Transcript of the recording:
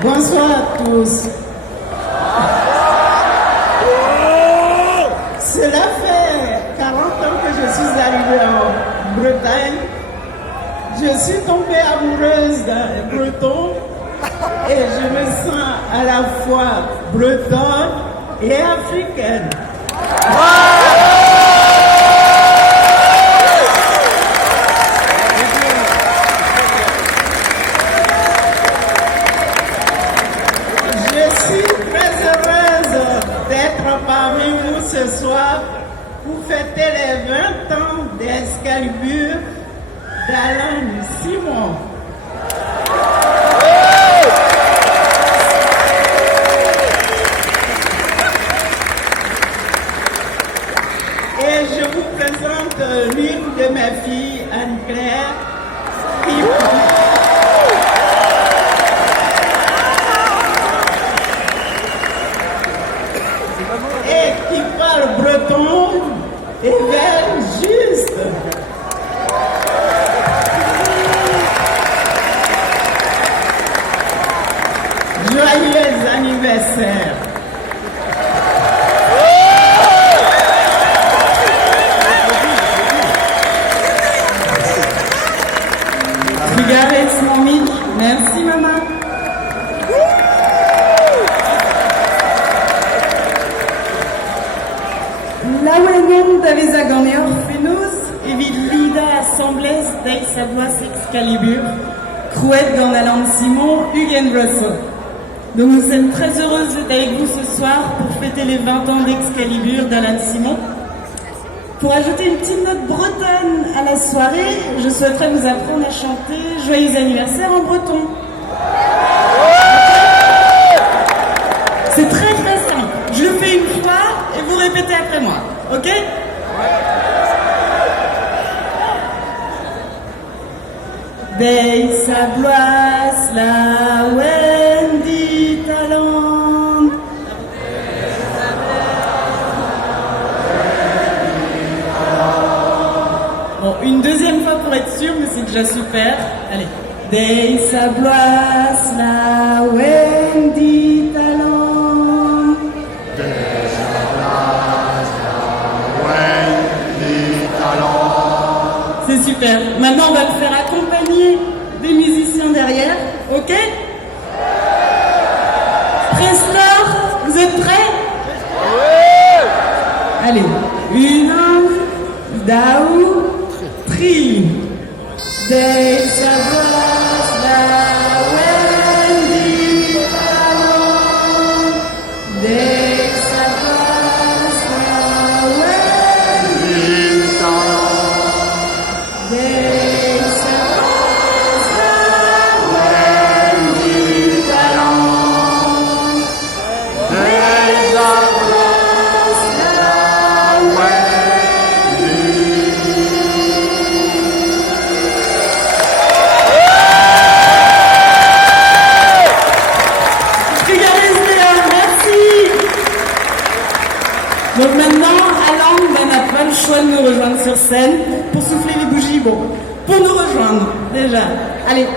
Bonsoir à tous. Cela fait 40 ans que je suis arrivée en Bretagne. Je suis tombée amoureuse d'un breton et je me sens à la fois bretonne et africaine. Parmi vous ce soir pour fêter les 20 ans d'Excalibur d'Alain Simon. Et je vous présente l'une de mes filles, Anne-Claire, qui parle breton et vient juste. Joyeux anniversaire. Regarde mon mic. Merci maman. Laurenem d'avez aganeo fenus, evit lida assemblés d'Aix-Sabois Excalibur, crouette dans la langue Simon, Hugues Russell. Donc nous sommes très heureuses d'être avec vous ce soir pour fêter les 20 ans d'Excalibur d'Alain Simon. Pour ajouter une petite note bretonne à la soirée, je souhaiterais vous apprendre à chanter Joyeux anniversaire en breton. C'est très très simple. Je le fais une fois et vous répétez après moi. Ok? D'Aix-Sabois la Wendy Talent. Bon, une deuxième fois pour être sûr, mais c'est déjà super. Allez. D'Aix-Sabois la Wendy Talent. C'est super. Maintenant, on va le faire accompagner des musiciens derrière. Ok? Prestor, vous êtes prêts? Oui! Allez. Une, daou, tri. D'Aix-Sabois la Wendy Talent. D'Aix-Sabois la Wendy Talent. Donc maintenant, Alain n'a pas le choix de nous rejoindre sur scène pour souffler les bougies. Bon, pour nous rejoindre, déjà. Allez.